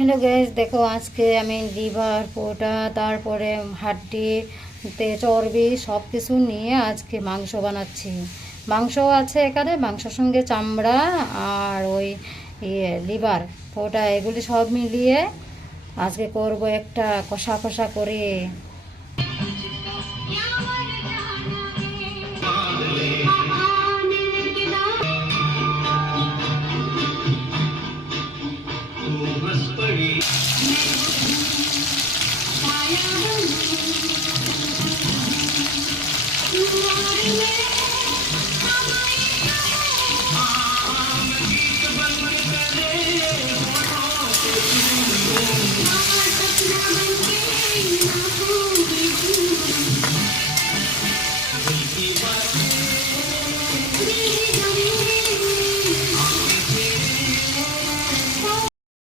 Hello guys, দেখো আজকে আমি লিভার পোটা তারপরে হাড্ডিতে চর্বি সব কিছু নিয়ে আজকে মাংস বানাচ্ছি। মাংসও আছে এখানে, মাংসের সঙ্গে চামড়া আর ওই লিভার পোটা এগুলি সব মিলিয়ে আজকে করব একটা কষা কষা করে।